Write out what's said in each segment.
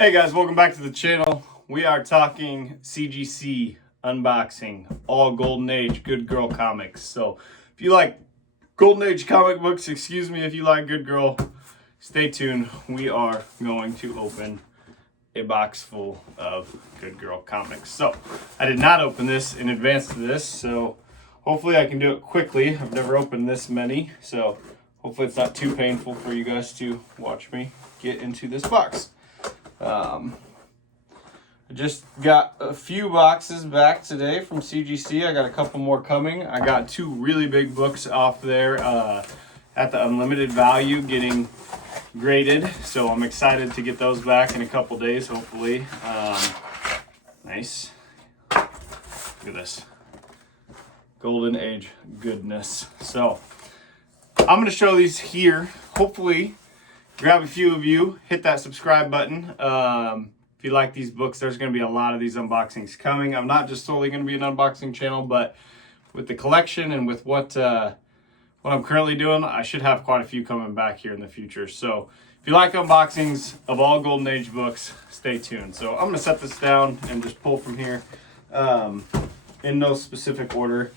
Hey guys, welcome back to the channel. We are talking CGC unboxing, all Golden Age Good Girl comics. So if you like Golden Age comic books, excuse me, if you like Good Girl, stay tuned. We are going to open a box full of Good Girl comics. So I did not open this in advance to this, so hopefully I can do it quickly. I've never opened this many, so hopefully it's not too painful for you guys to watch me get into this box. I just got a few boxes back today from CGC. I got a couple more coming. I got two really big books off there at the unlimited value getting graded. So I'm excited to get those back in a couple days, hopefully. Nice. Look at this. Golden Age goodness. So I'm going to show these here. Hopefully grab a few of you, hit that subscribe button. If you like these books, there's going to be a lot of these unboxings coming. I'm not just solely going to be an unboxing channel, but with the collection and with what I'm currently doing, I should have quite a few coming back here in the future. So if you like unboxings of all Golden Age books, stay tuned. So I'm going to set this down and just pull from here in no specific order.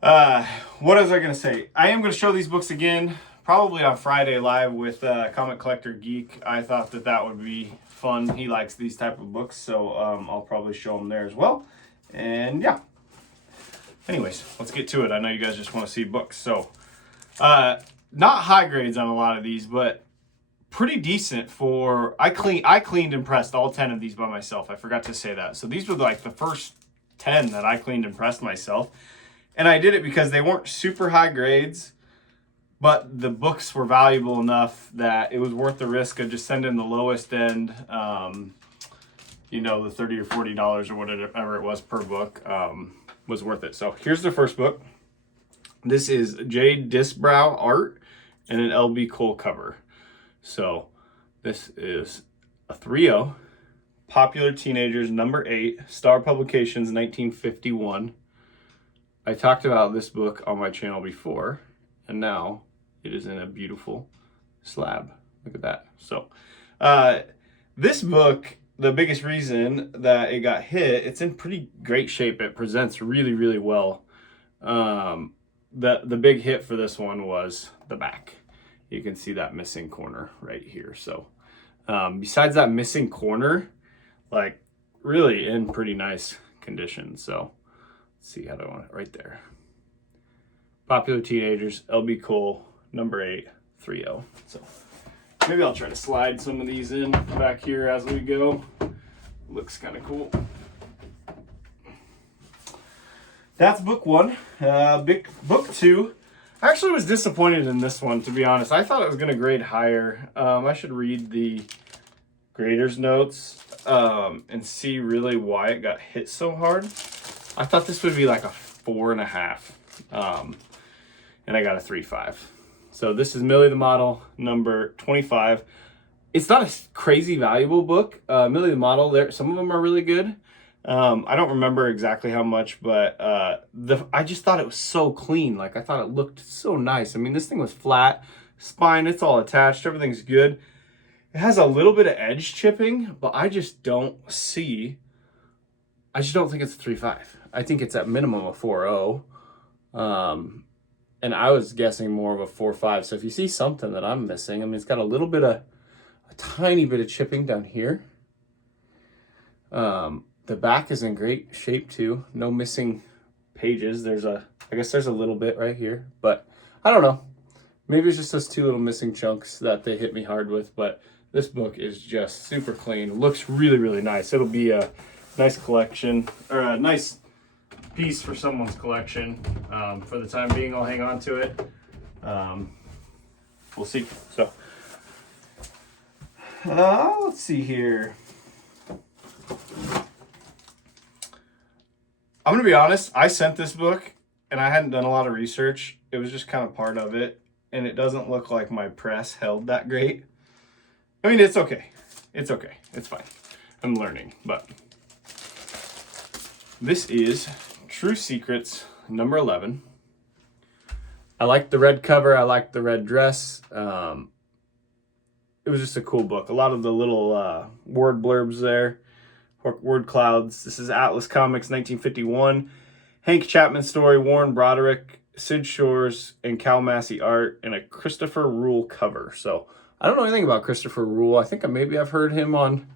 What was I going to say? I am going to show these books again, probably on Friday live with Comic Collector Geek. I thought that would be fun. He likes these type of books, so I'll probably show him there as well. And yeah. Anyways, let's get to it. I know you guys just want to see books. So, not high grades on a lot of these, but pretty decent for... I cleaned and pressed all 10 of these by myself. I forgot to say that. So these were like the first 10 that I cleaned and pressed myself. And I did it because they weren't super high grades, but the books were valuable enough that it was worth the risk of just sending the lowest end, you know, the $30 or $40 or whatever it was per book, was worth it. So here's the first book. This is Jade Disbrow art and an LB Cole cover. So this is a 3-0, Popular Teenagers, number 8, Star Publications, 1951. I talked about this book on my channel before, and now it is in a beautiful slab. Look at that. So this book, the biggest reason that it got hit, it's in pretty great shape. It presents really, really well. The big hit for this one was the back. You can see that missing corner right here. So besides that missing corner, like really in pretty nice condition. So let's see how do I want it right there. Popular Teenagers, LB Cole, number 8, 3-0. So maybe I'll try to slide some of these in back here as we go. Looks kind of cool. That's book 1. Book 2. I actually was disappointed in this one, to be honest. I thought it was going to grade higher. I should read the grader's notes and see really why it got hit so hard. I thought this would be like a 4.5. And I got a 3.5. So this is Millie the Model, number 25. It's not a crazy valuable book. Millie the Model, some of them are really good. I don't remember exactly how much, but I just thought it was so clean. Like, I thought it looked so nice. I mean, this thing was flat, spine, it's all attached, everything's good. It has a little bit of edge chipping, but I just don't think it's a 3.5. I think it's at minimum a 4.0. And I was guessing more of a 4.5. So if you see something that I'm missing, I mean, it's got a tiny bit of chipping down here. The back is in great shape too. No missing pages. I guess there's a little bit right here, but I don't know. Maybe it's just those two little missing chunks that they hit me hard with, but this book is just super clean. Looks really, really nice. It'll be a nice collection, or a nice piece for someone's collection. For the time being, I'll hang on to it. We'll see. So let's see here. I'm gonna be honest, I sent this book and I hadn't done a lot of research. It was just kind of part of it, and it doesn't look like my press held that great. I mean, it's okay. It's okay. It's fine. I'm learning, but this is True Secrets, number 11. I like the red cover. I like the red dress. it was just a cool book. A lot of the little word blurbs there, word clouds. This is Atlas Comics, 1951. Hank Chapman story, Warren Broderick, Sid Shores, and Cal Massey art, and a Christopher Rule cover. So I don't know anything about Christopher Rule. I think maybe I've heard him on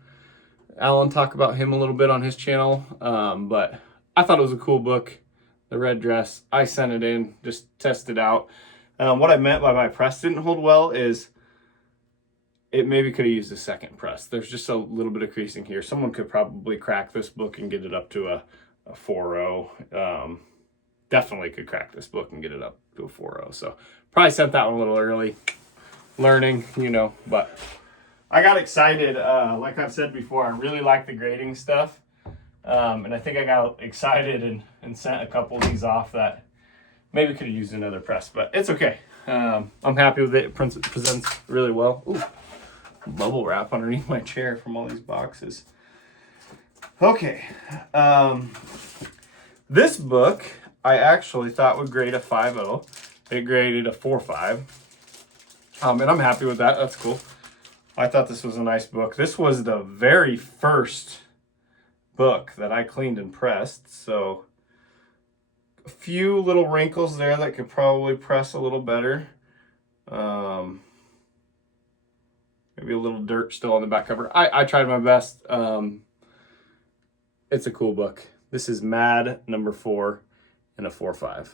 Alan talk about him a little bit on his channel, but I thought it was a cool book. The red dress, I sent it in, just test it out. What I meant by my press didn't hold well is it maybe could have used a second press. There's just a little bit of creasing here. Someone could probably crack this book and get it up to a 4.0. Definitely could crack this book and get it up to a 4.0. So probably sent that one a little early. Learning, you know, but I got excited. Like I've said before, I really like the grading stuff. And I think I got excited and sent a couple of these off that maybe could have used another press, but it's okay. I'm happy with it. It presents really well. Ooh, bubble wrap underneath my chair from all these boxes. Okay. This book I actually thought would grade a 5.0. It graded a 4.5. And I'm happy with that. That's cool. I thought this was a nice book. This was the very first book that I cleaned and pressed, so a few little wrinkles there that could probably press a little better. Maybe a little dirt still on the back cover. I tried my best. It's a cool book. This is Mad number 4 and a 4.5.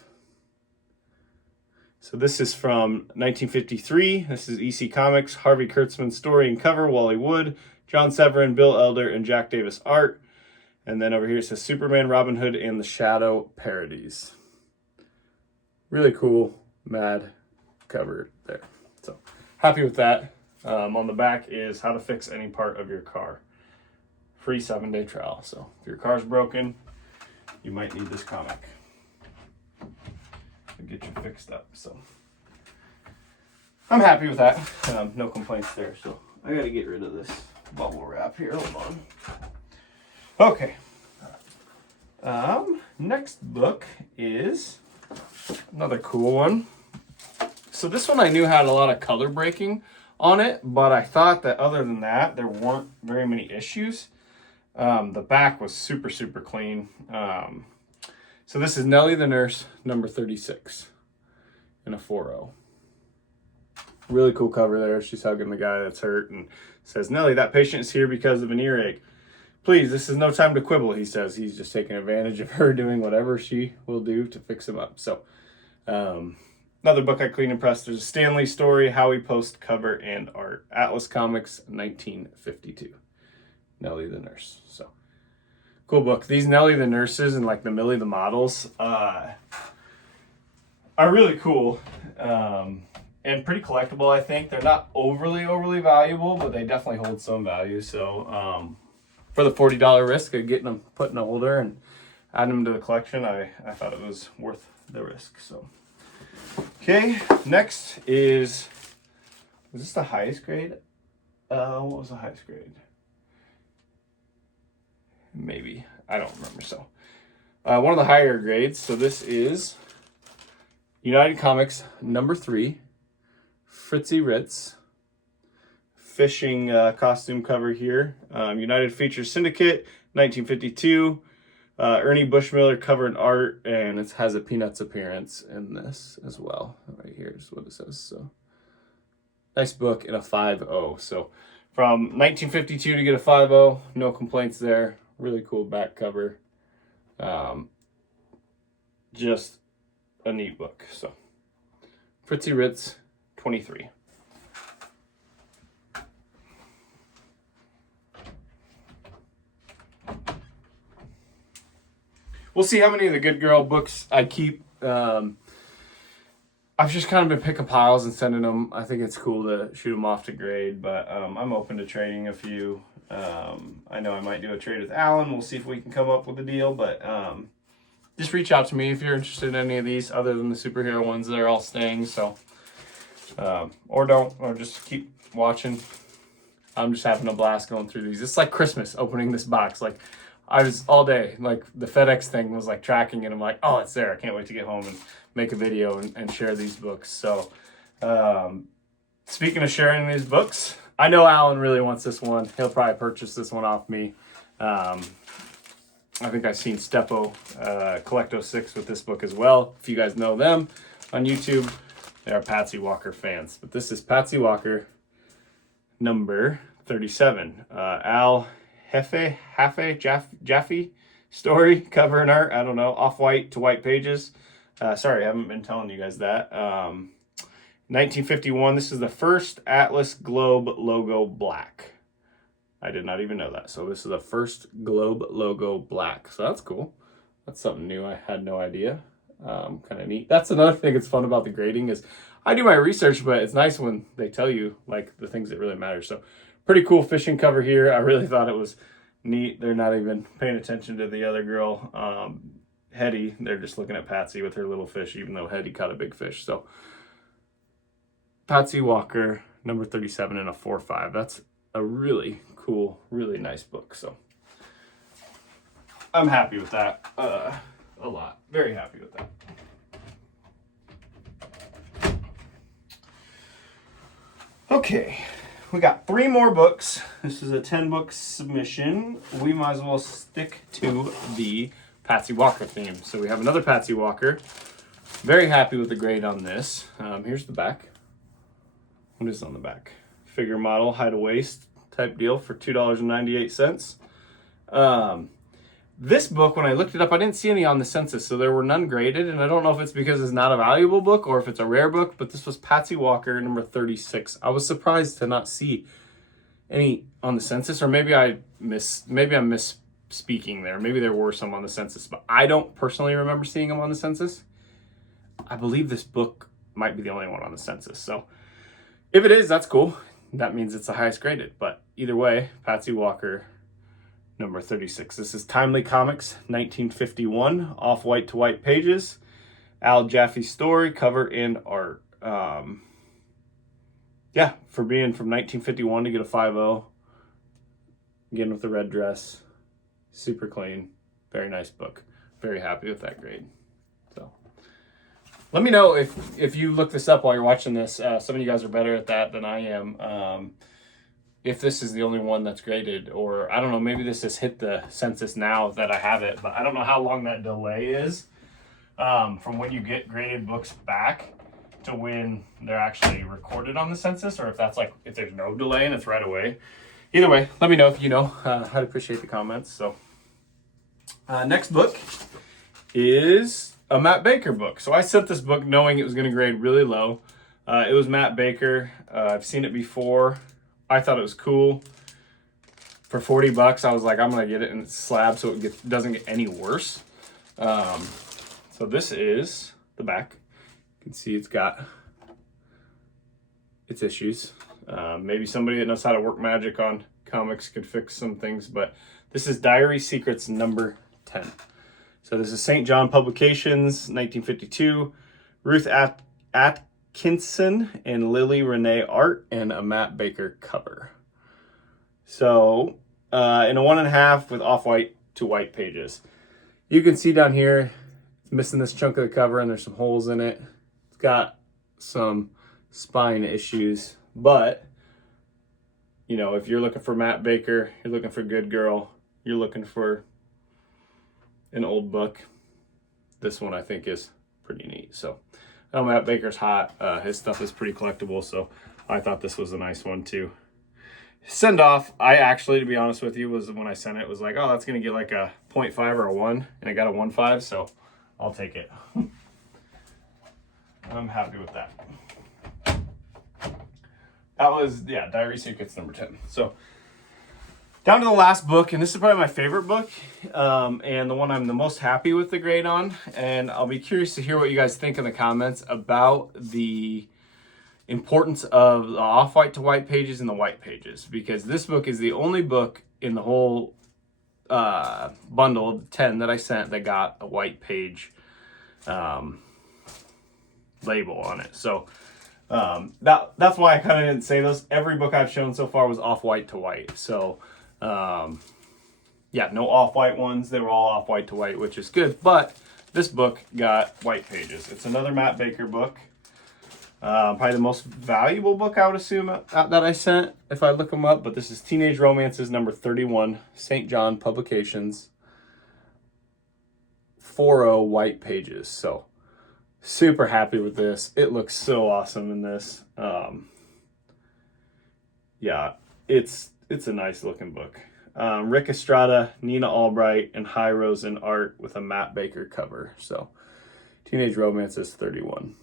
So this is from 1953. This is EC Comics, Harvey Kurtzman story and cover, Wally Wood, John Severin, Bill Elder, and Jack Davis art. And then over here it says Superman, Robin Hood, and the Shadow parodies. Really cool, Mad cover there. So happy with that. On the back is how to fix any part of your car. Free 7-day trial. So if your car's broken, you might need this comic to get you fixed up. So I'm happy with that. No complaints there. So I got to get rid of this bubble wrap here. Hold on. Okay. Next book is another cool one. So this one I knew had a lot of color breaking on it, but I thought that other than that, there weren't very many issues. The back was super, super clean. So this is Nelly the Nurse, number 36, in a 4.0. Really cool cover there. She's hugging the guy that's hurt and says, Nelly, that patient is here because of an earache. Please, this is no time to quibble, he says. He's just taking advantage of her doing whatever she will do to fix him up. So, another book I cleaned and pressed. There's a Stanley story, Howie Post cover and art. Atlas Comics, 1952. Nelly the Nurse. So, cool book. These Nelly the Nurses and like the Millie the Models are really cool. And pretty collectible, I think. They're not overly valuable, but they definitely hold some value. So, for the $40 risk of getting them put in a holder and adding them to the collection, I thought it was worth the risk. So, okay, next was this the highest grade? What was the highest grade? Maybe, I don't remember. So, one of the higher grades. So this is United Comics number 3, Fritzy Ritz. Fishing costume cover here. United Features Syndicate, 1952. Ernie Bushmiller cover and art, and it has a Peanuts appearance in this as well. Right here is what it says. So nice book in a 5.0. So from 1952 to get a 5.0, no complaints there. Really cool back cover. Just a neat book. So Fritzy Ritz, 23. We'll see how many of the Good Girl books I keep. I've just kind of been picking piles and sending them. I think it's cool to shoot them off to grade, but I'm open to trading a few. I know I might do a trade with Alan. We'll see if we can come up with a deal, but just reach out to me if you're interested in any of these other than the superhero ones. They're all staying, so or don't, or just keep watching. I'm just having a blast going through these. It's like Christmas opening this box. Like, I was all day, like the FedEx thing was like tracking it. I'm like, oh, it's there. I can't wait to get home and make a video and share these books. So speaking of sharing these books, I know Alan really wants this one. He'll probably purchase this one off me. I think I've seen Steppo Collecto 6 with this book as well. If you guys know them on YouTube, they are Patsy Walker fans. But this is Patsy Walker number 37. Al Jaffe story, cover and art. I don't know, off-white to white pages. Sorry, I haven't been telling you guys that. 1951, this is the first Atlas Globe logo black. I did not even know that. So this is the first Globe logo black. So that's cool. That's something new. I had no idea. Kind of neat. That's another thing that's fun about the grading is I do my research, but it's nice when they tell you like the things that really matter. So pretty cool fishing cover here. I really thought it was neat. They're not even paying attention to the other girl, Hetty. They're just looking at Patsy with her little fish, even though Hetty caught a big fish. So Patsy Walker, number 37 and a 4.5. That's a really cool, really nice book. So I'm happy with that a lot. Very happy with that. Okay, we got 3 more books. This is a 10-book submission. We might as well stick to the Patsy Walker theme. So we have another Patsy Walker. Very happy with the grade on this. Here's the back. What is on the back? Figure model, high to waist type deal for $2.98. This book, when I looked it up, I didn't see any on the census, so there were none graded, and I don't know if it's because it's not a valuable book or if it's a rare book, but this was Patsy Walker, number 36. I was surprised to not see any on the census, or maybe I'm misspeaking there. Maybe there were some on the census, but I don't personally remember seeing them on the census. I believe this book might be the only one on the census, so if it is, that's cool. That means it's the highest graded. But either way, Patsy Walker, number 36. This is Timely Comics, 1951, off-white to white pages. Al Jaffe story, cover and art. Yeah, for being from 1951 to get a 5.0. Again with the red dress. Super clean. Very nice book. Very happy with that grade. So let me know if you look this up while you're watching this. Some of you guys are better at that than I am. If this is the only one that's graded, or I don't know, maybe this has hit the census now that I have it, but I don't know how long that delay is from when you get graded books back to when they're actually recorded on the census, or if that's like, if there's no delay and it's right away. Either way, let me know if you know. I'd appreciate the comments. So next book is a Matt Baker book. So I sent this book knowing it was going to grade really low. It was Matt Baker. I've seen it before. I thought it was cool. For $40, I was like, I'm going to get it in its slab so it doesn't get any worse. So this is the back. You can see it's got its issues. Maybe somebody that knows how to work magic on comics could fix some things, but this is Diary Secrets number 10. So this is St. John Publications, 1952. Ruth Atkinson and Lily Renee art and a Matt Baker cover. So in a 1.5 with off-white to white pages. You can see down here, it's missing this chunk of the cover and there's some holes in it. It's got some spine issues, but you know, if you're looking for Matt Baker, you're looking for Good Girl, you're looking for an old book, this one I think is pretty neat. So Matt Baker's hot. His stuff is pretty collectible, so I thought this was a nice one to send off. I actually, to be honest with you, was when I sent it, was like, oh, that's gonna get like a 0.5 or a 1, and I got a 1.5, so I'll take it. I'm happy with that. That was, yeah, Diary Secrets number 10. So down to the last book, and this is probably my favorite book, and the one I'm the most happy with the grade on, and I'll be curious to hear what you guys think in the comments about the importance of the off-white to white pages and the white pages, because this book is the only book in the whole bundle of 10 that I sent that got a white page label on it. So that's why I kind of didn't say those. Every book I've shown so far was off-white to white. So yeah, no off-white ones. They were all off-white to white, which is good. But this book got white pages. It's another Matt Baker book. Probably the most valuable book I would assume that I sent if I look them up. But this is Teenage Romances number 31, St. John Publications, 40 white pages. So super happy with this. It looks so awesome in this. Yeah, it's a nice looking book. Rick Estrada, Nina Albright, and High Rosen art with a Matt Baker cover. So Teenage Romances 31.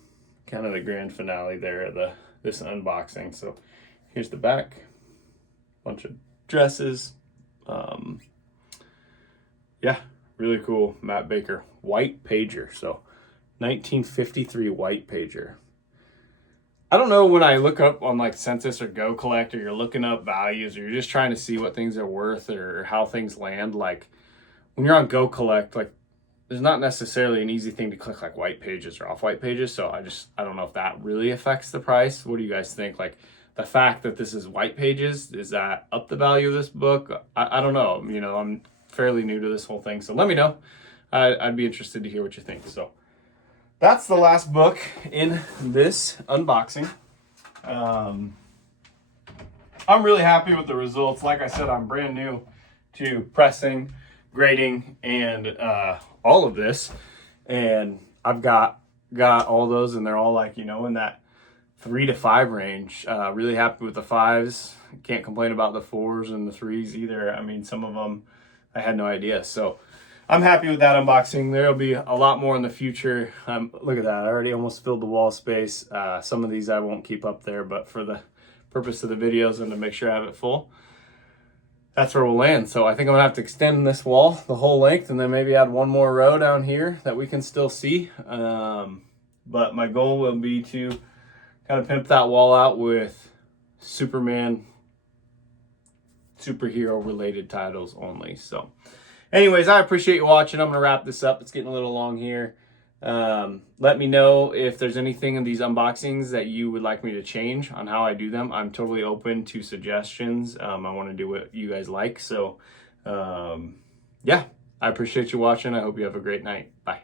Kind of the grand finale there of this unboxing. So here's the back. Bunch of dresses. Yeah, really cool. Matt Baker white pager. So 1953 white pager. I don't know, when I look up on like Census or Go Collect, or you're looking up values, or you're just trying to see what things are worth or how things land, like when you're on Go Collect, like there's not necessarily an easy thing to click like white pages or off white pages. So I don't know if that really affects the price. What do you guys think? Like the fact that this is white pages, is that up the value of this book? I don't know. You know, I'm fairly new to this whole thing. So let me know. I'd be interested to hear what you think. So that's the last book in this unboxing. I'm really happy with the results. Like I said, I'm brand new to pressing, grading, and all of this, and I've got all those, and they're all like, you know, in that 3 to 5 range. Really happy with the 5s. Can't complain about the 4s and the 3s either. I mean, some of them I had no idea. So I'm happy with that unboxing. There'll be a lot more in the future. Look at that. I already almost filled the wall space. Some of these I won't keep up there, but for the purpose of the videos and to make sure I have it full, that's where we'll land. So I think I'm gonna have to extend this wall the whole length, and then maybe add one more row down here that we can still see. But my goal will be to kind of pimp that wall out with Superman, superhero related titles only. So anyways, I appreciate you watching. I'm gonna wrap this up. It's getting a little long here. Let me know if there's anything in these unboxings that you would like me to change on how I do them. I'm totally open to suggestions. I want to do what you guys like. So yeah, I appreciate you watching. I hope you have a great night. Bye.